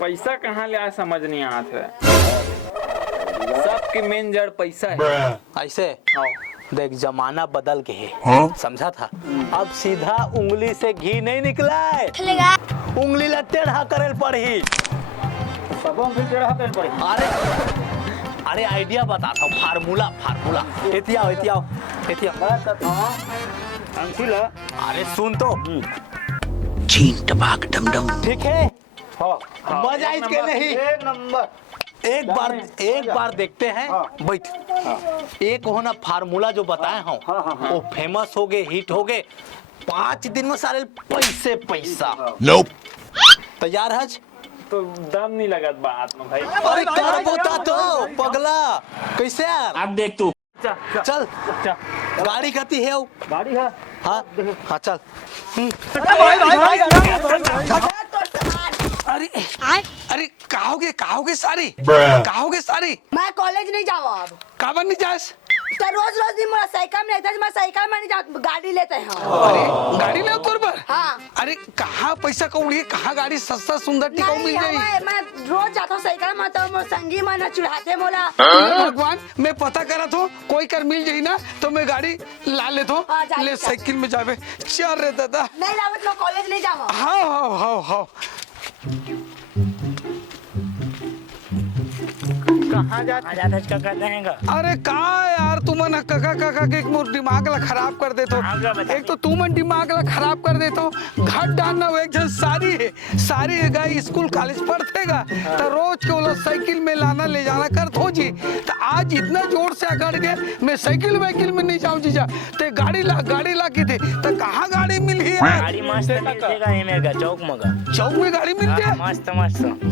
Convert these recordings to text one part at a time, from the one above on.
पैसा कहाँ ले आए समझ नहीं आते है। सबके मेन जड़ पैसा है। ऐसे हाँ। देख जमाना बदल के है। समझा था? अब सीधा उंगली से घी नहीं निकला है, उंगली ला टेढ़ा करे पड़ी। अरे अरे आइडिया बताता हूँ, फार्मूला। एतिया अरे सुन तो, चीन टपाक डमडम, ठीक है? मजा इसके नहीं। एक नंबर। एक बार देखते हैं। बैठ। एक होना फार्मूला जो बताए हूँ वो फेमस हो गए, हिट हो गए, 5 दिन में सारे पैसा। तैयार है? तो दम नहीं लगा बात में भाई। अरे कर बोता तो पगला कैसे यार? अब देख तू। चल गाड़ी खाती है वो। गाड़ी है। हाँ चल। अरे कहोगे सारी मैं कॉलेज नहीं जाऊँ अब। काबर नहीं जास? तो रोज दिन मेरा साइकिल में रहता है, मैं साइकिल में नहीं जा, गाड़ी लेते हैं। अरे गाड़ी ले तोर पर। हाँ। अरे कहाँ पैसा कौड़ी, कहाँ गाड़ी सस्ता सुंदर टिकाऊ मिल जाए। मैं रोज जाता हूँ साइकिल में, तो मोर संगी मन चुराते मोला। भगवान मैं पता करा तो कोई कर मिल जाई ना तो मैं गाड़ी ला ले तो ले साइकिल में जावे। चल रे दादा। नहीं लावत, मैं कॉलेज नहीं जाऊँ। हाँ। कहाँ जाते हैं? अरे का यार तुमन काका के मोर दिमाग ला खराब कर दे तो। एक तो तुमन दिमाग ला खराब कर दे तो घट डालना। वो एक जन सारी है गाय स्कूल कॉलेज पढ़तेगा तो रोज के वो साइकिल में लाना ले जाना कर दो जी। तो आज इतना जोर से अकड़ गए मैं साइकिल में नहीं जाऊँ जीजा। ते गाड़ी ला की थे तो कहाँ गाड़ी मिली है? गाड़ी मस्त मिलतेगा एमेगा चौक में गाड़ी मिलती है मस्त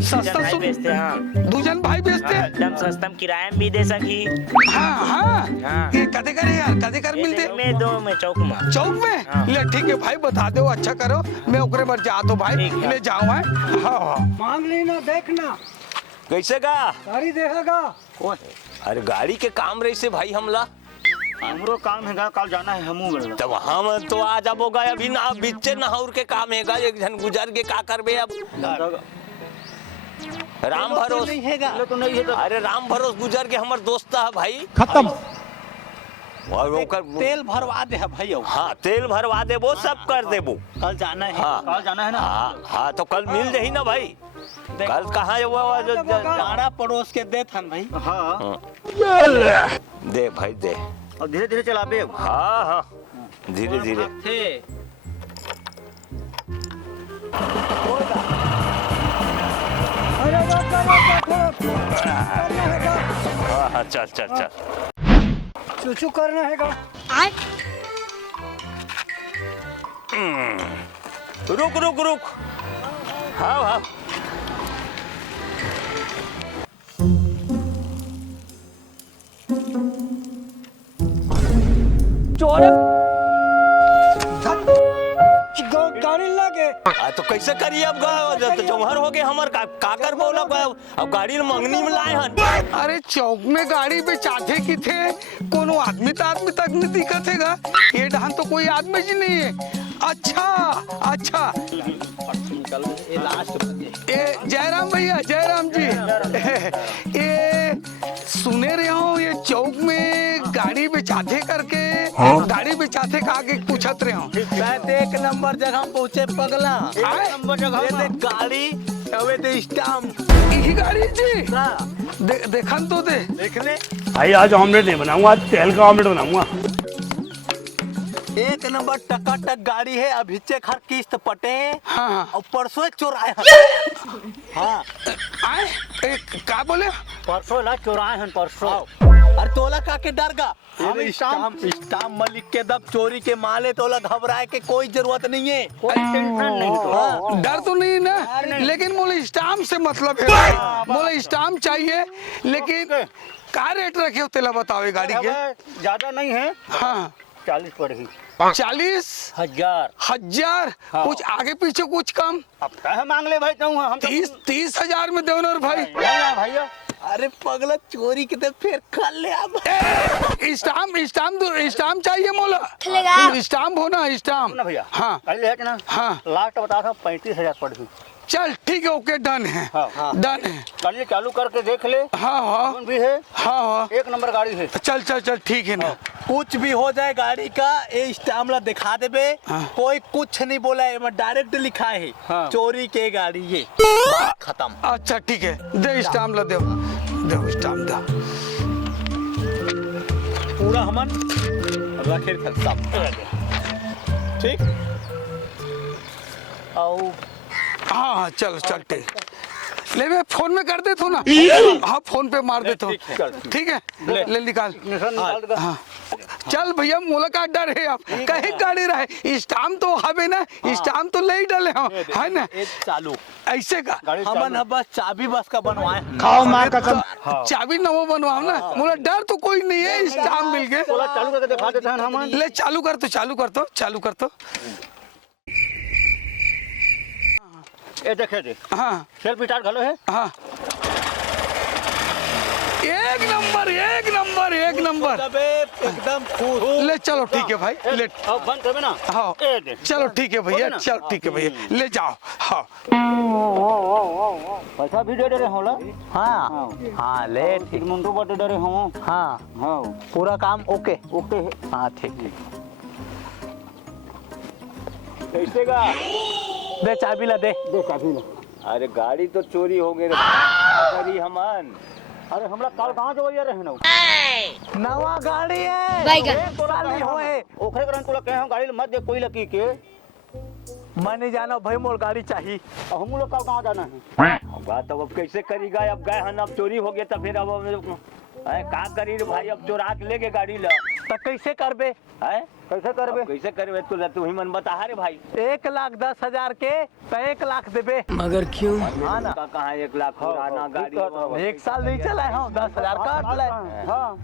सस्ता भाई बेचते। हाँ दूजन भाई बेचते हैं एकदम सस्ता में किराया में भी दे सकी। हाँ। ये कदे कर यार, कदे कर मिलते में दो में चौक में हाँ। ले ठीक है भाई बता दो, अच्छा करो मैं ओकरे पर जा तो भाई ले जाऊँ। हाँ मांग लेना, देखना कैसे का गाड़ी देखेगा। अरे गाड़ी के काम रही से भाई हमला हमरो काम है, कल जाना है हमू। तब हम तो आ जाबोगा अभी ना बिच्चे नहौर के काम है। एक जन गुजर के का करबे अब राम भरोस तो नहीं है। अरे राम भरोस गुजर के हमार दोस्त है भाई। खत्म। और ओकर तेल भरवा दे भाई। हाँ तेल भरवा दे वो सब कर दे वो। कल जाना है। हाँ कल जाना है ना। हाँ तो कल मिल जाही ना भाई। कल कहाँ गाड़ा पड़ोस के दे थन भाई। हाँ दे भाई दे। और धीरे धीरे चलाबे। हाँ धीरे हाँ चल चूचू करना है का। रुक। हाँ गाड़ी लगे। तो कैसे करिए अब तो जौहर हो गए हमार काकर बोला अब गाड़ी मंगनी में लाए हन। अरे चौक में गाड़ी बेचाते की थे कोनो आदमी तक नहीं दिखत हैगा। ये ढान तो कोई आदमी जी नहीं है। अच्छा ये जयराम भैया, जयराम जी ये सुने रहे हो ये चौक में गाड़ी बेचाते करके। गाड़ी बेचाते का आगे पूछत रहे हो। एक नंबर जगह पहुँचे पगला। नंबर जगह गाड़ी अबे दे स्टाम्प यही गाड़ी जी देखन तो दे देखने। भाई आज ऑमलेट नहीं बनाऊंगा, आज तेल का ऑमलेट बनाऊंगा। एक नंबर टकाटक गाड़ी है। अभी चेक हर किस्त पटे। हाँ। और परसों चोराए। हाँ का बोले परसों ला चुराए हैं परसों। अरे तोला का के डर गा। हम स्टाम्प मलिक के दब चोरी के माले तोला घबराए के कोई जरूरत नहीं है। कोई टेंशन नहीं तो। डर तो नहीं ना, लेकिन मोले स्टाम्प से मतलब है। मोले स्टाम्प चाहिए लेकिन का रेट रखे हो तेला बताओ गाड़ी के। ज्यादा नहीं है। हाँ 40 पड़ेगी। 40,000। कुछ आगे पीछे कुछ कम। अब कहे मांग ले भाई कहूँ हम 30,000 में देवनर भाई। भैया अरे पगला चोरी के तो फिर कर ले अब। स्टाम्प चाहिए मोला। स्टाम्प हो ना स्टाम्प। भैया हाँ ले ना। हाँ लास्ट बता था 35,000 पड़ेगी। चल ठीक है, ओके, डन है, हाँ। डन है। गाड़ी चालू करके देख ले, हाँ हाँ कौन भी है, हाँ हाँ, एक नंबर गाड़ी है। चल चल चल, ठीक है ना। कुछ भी हो जाए गाड़ी का ये स्टाम्प ला दिखा देबे। हाँ। कोई कुछ नहीं बोला है, मैं डायरेक्ट लिखा है हाँ। चोरी के गाड़ी ये बात खत्म। अच्छा ठीक है, दे स्टाम्प ला, दे दे स्टाम्प दे। पूरा हमन रखे सब ठीक। और हाँ हाँ, चल चल, ठीक ले, मैं फोन में कर दे तो ना। हाँ, फोन पे मार दे तो, ठीक है, ले निकाल। निशान निकाल दे। हाँ चल भैया, मोला का डर है अब, कहीं गाड़ी रहे स्टाम्प तो हवे ना, स्टाम्प तो ले ही डाले हम, है ना, एक चालू ऐसे का गाड़ी हमन चालू। बस चाबी बस का बनवाए। खाओ माँ कसम। चाबी नवो बनवाओ ना, मोला डर तो कोई नहीं है, स्टाम्प मिल गए। थोड़ा चालू करके दिखा देते हैं हम। ले चालू कर तो, चालू कर तो, चालू कर तो। ये देखे दे, हाँ सेल्फ स्टार्ट घलो है। हाँ, एक नंबर, एक नंबर, एक नंबर। अबे एकदम खुश। ले चलो ठीक है भाई, ले। अब बंद करबे ना। हाँ ए दे। चलो ठीक है भैया, हो गया ना? चलो ठीक है भैया, ले जाओ। हाँ पैसा भी दे रहे होला। हाँ हाँ ले ठीक। मुंडो बटे डरे हो। हाँ हाँ पूरा काम ओके। ओके है। हाँ ठीक ठीक। कैसे गा? दे चाबी ला दे। दे चाबी ले। अरे गाड़ी तो चोरी हो गई रे। क्या करी हमन? अरे हमरा काल कहाँ जो ये रहे ना। नवा गाड़ी है। साली होए। ओखरे करन तोला कहे हम गाड़ी मत दे कोई लकी के। मैं नहीं जाना भाई, मोर गाड़ी चाहिए। हम लोग काल कहाँ जाना है। अब बात अब कैसे करीगा? अब गए हन, अब चोरी हो गया तो फिर अब का करी रे भाई? अब चोरा के लेके गाड़ी ला तो कैसे करबे? है कैसे करबे? कैसे करबे? तू ही मन बता रे भाई। 1,10,000 के तो 1 लाख देबे। मगर क्यों? हाँ ना, कहाँ 1 लाख पुराना गाड़ी? 1 साल नहीं चलाए हूँ, 10,000 काट ले। हाँ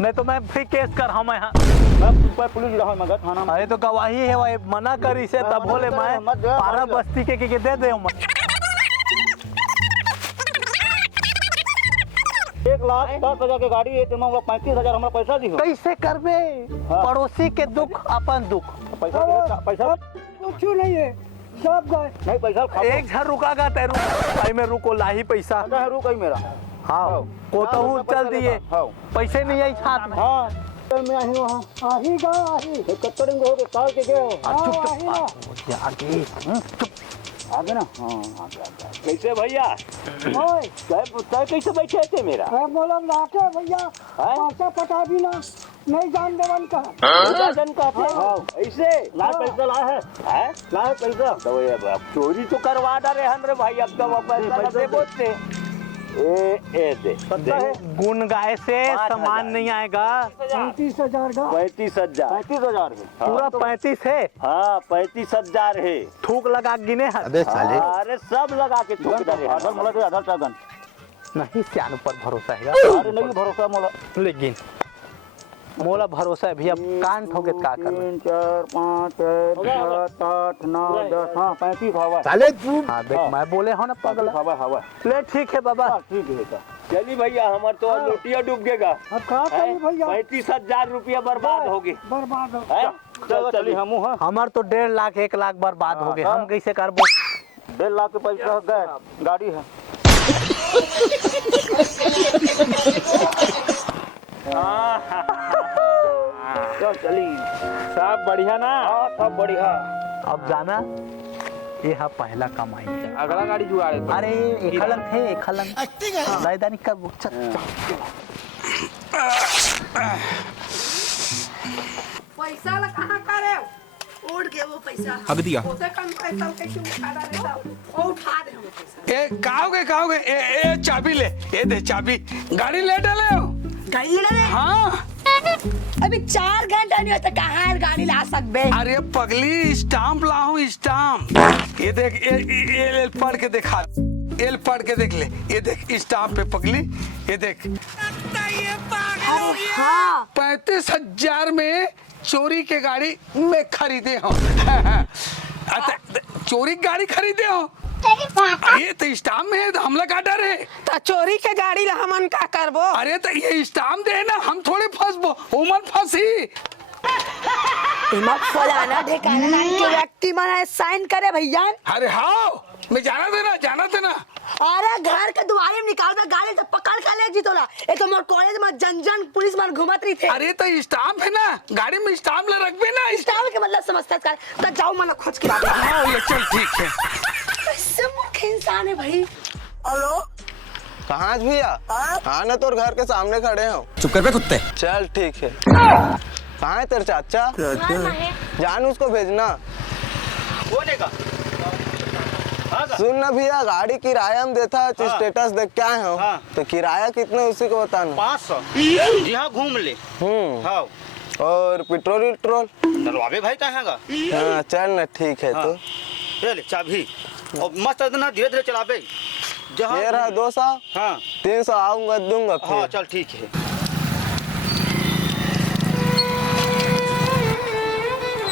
नहीं तो मैं फिर केस कर हम यहाँ। मैं पुलिस रहा मगर थाना में। अरे तो गवाही है भाई, मना करी से तब बोले मैं मत दे, पारा बस्ती के दे दे। 1,10,000 की गाड़ी है, तुम 35,000 हमरा पैसा दी हो। कैसे करबे? पड़ोसी के दुख अपन दुख। पैसा कुछ नहीं है, सब गए। नहीं पैसा खा। एक झर रुकागा तेरू भाई में रुको लाही पैसा। है रुक ही मेरा। हाँ को तो हूँ चल दिए, हाँ पैसे नहीं आई साथ में। हाँ मैं आही वहाँ आही गा आही कत्तरिंग हो के काल के गए। चुप चुप आगे ना। हाँ आगे। कैसे भैया? ओए चाय कैसे बैठे थे मेरा? मैं बोला लाके भैया, हैं? पैसा पटा भी ना, नहीं जान देवन का। जन का थे? हाँ ऐसे लाए पैसा लाए है। है? लाए पैसा। तो ये अब चोरी तो करवा डरे हन रे भाई। अब तो वो पैसा दे बोलते ए दे गुण गाय से 5,000 सामान नहीं आएगा। 35,000 का। 35,000। 35,000 है। पूरा 35 है। हाँ 35,000 है। थूक लगा गिने है। अरे सब लगा के थूक डरे आधार मला दे, आधार चागन। नहीं सियान पर भरोसा है अरे नहीं भरोसा मोला। लेकिन मोला भरोसा है भैया, कान ठोके का कर। 3 4 5 6 7 8 9 10। हाँ 35 हवा। हाँ देख मैं बोले हो ना पगला। हवा हवा। ले ठीक है बाबा। ठीक है बेटा। चली भैया, हमार तो लोटिया डूब गएगा। अब कहाँ करी भैया, 35,000 रुपया बर्बाद हो गए। बर्बाद हो। हैं? चल चली हमू। हाँ हमार तो 1.5 लाख 1 लाख बर्बाद हो गए, हम कैसे करबो? 1.5 लाख के पैसा गए, गाड़ी है। चल चली, सब बढ़िया ना? हाँ सब बढ़िया। अब जाना ये है पहला कमाई है। अगला गाड़ी जुगाड़े तो। अरे एक हलन थे, एक हलन रायदानी कर चल। पैसा ला कहाँ करे? उड़ के वो पैसा हग दिया। उसे कम पैसा कैसे उठा रहे सब? वो उठा दे हम पैसा। ए कहोगे ए चाबी ले, ये दे चाबी। गाड़ी ले डाले हो? गाड़ी ले ले। हाँ अभी 4 घंटा नहीं होता, कहाँ गाड़ी ला सकबे? अरे पगली, स्टाम्प लाऊं स्टाम्प। ये देख, ये पढ़ के दिखा, ये पढ़ के देख ले, ये देख स्टाम्प पे पगली, ये देख। हाँ 35,000 में चोरी के गाड़ी में खरीदे हो। चोरी की गाड़ी खरीदे हो? ये तो स्टाम्प में है, तो हमला का डर है? तो चोरी के गाड़ी ला हमन का करबो? अरे तो ये स्टाम्प दे ना, हम थोड़े फंसबो, उमन फंसी। इमा फलाना ढेकाना नाम के व्यक्ति मना साइन करे भैया। अरे हाँ मैं जाना देना। अरे घर के दुआरे में निकाल दे गाड़ी से पकड़ के ले जी तोला। एक तो मोर कॉलेज में जन पुलिस मन घुमत रही थे। अरे तो स्टाम्प है ना, गाड़ी में स्टाम्प ले रखबे ना। स्टाम्प के मतलब समझता है तो जाओ मना खोज के बात। हाँ ये चल ठीक है। कैसे मूर्ख इंसान है भाई। हेलो कहाँ भैया? हाँ ना, तोर घर के सामने खड़े हो। चुप कर बे कुत्ते। चल ठीक है। कहाँ है तेरे चाचा? जान उसको भेजना। सुन ना भैया, गाड़ी किराया हम देता स्टेटस देख के आए हो। तो किराया कितना उसी को बताना। 500। जी हाँ घूम ले। हाँ और पेट्रोल डलवावे भाई कहाँ का? हाँ चल ना ठीक है। तो ले चाबी और मस्त ना धीरे धीरे चलावे। जहाँ ये रहा 200। हाँ 300 आऊंगा दूंगा फिर। हाँ चल ठीक है।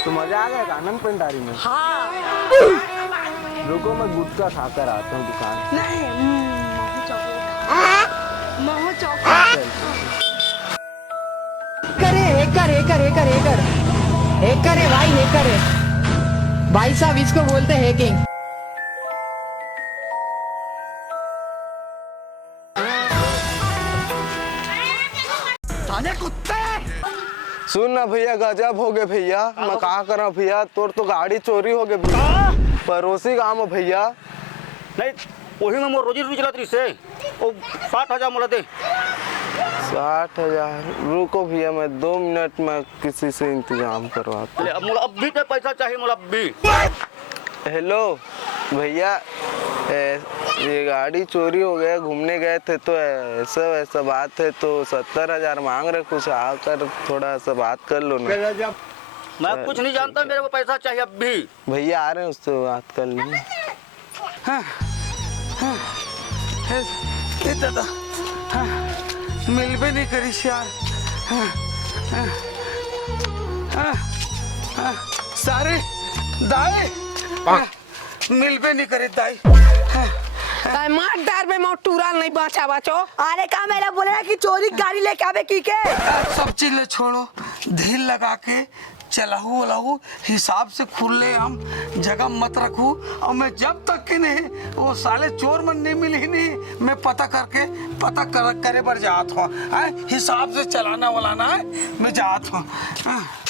तो मजा आ गया आनंद भंडारी में? हाँ रुको मैं गुटखा खाकर आता हूँ दुकान। नहीं महू चौक हैकर है भाई, हैकर है भाई साहब, इसको बोलते हैं हैकिंग। अरे कुत्ते सुन ना भैया, गजब हो गए भैया। मैं कहा करा भैया, तोर तो गाड़ी चोरी हो गई भैया। पड़ोसी गाँव में भैया। नहीं वही में मोर रोजी चला रही से। वो 60,000 मोला दे। 60,000? रुको भैया, मैं 2 मिनट में किसी से इंतजाम करवाता अब मोला अभी तो पैसा चाहिए मोला अभी। हूँ। हेलो भैया, ये गाड़ी चोरी हो गया, घूमने गए थे तो ऐसा बात है। तो 70,000 मांग रहे, कुछ आकर थोड़ा सा बात कर लो ना। मैं कुछ नहीं जानता, मेरे को पैसा चाहिए अभी। भैया आ रहे हैं, उससे बात कर लीजिए। ये दादा मिलबे नहीं करी यार। सारे दाई मिलबे नहीं करे दाई। मार डार में मोर टूरा नहीं बचा बचो। अरे का मेरा बोले ना कि चोरी गाड़ी लेके आवे की के। सब चीज ले छोड़ो, धीर लगा के चलाऊ वलाऊ हिसाब से खुले हम जगह मत रखू। और मैं जब तक कि नहीं वो साले चोर मन नहीं मिली नहीं, मैं पता करे पर जात हूँ। हिसाब से चलाना वलाना है, मैं जात हूँ।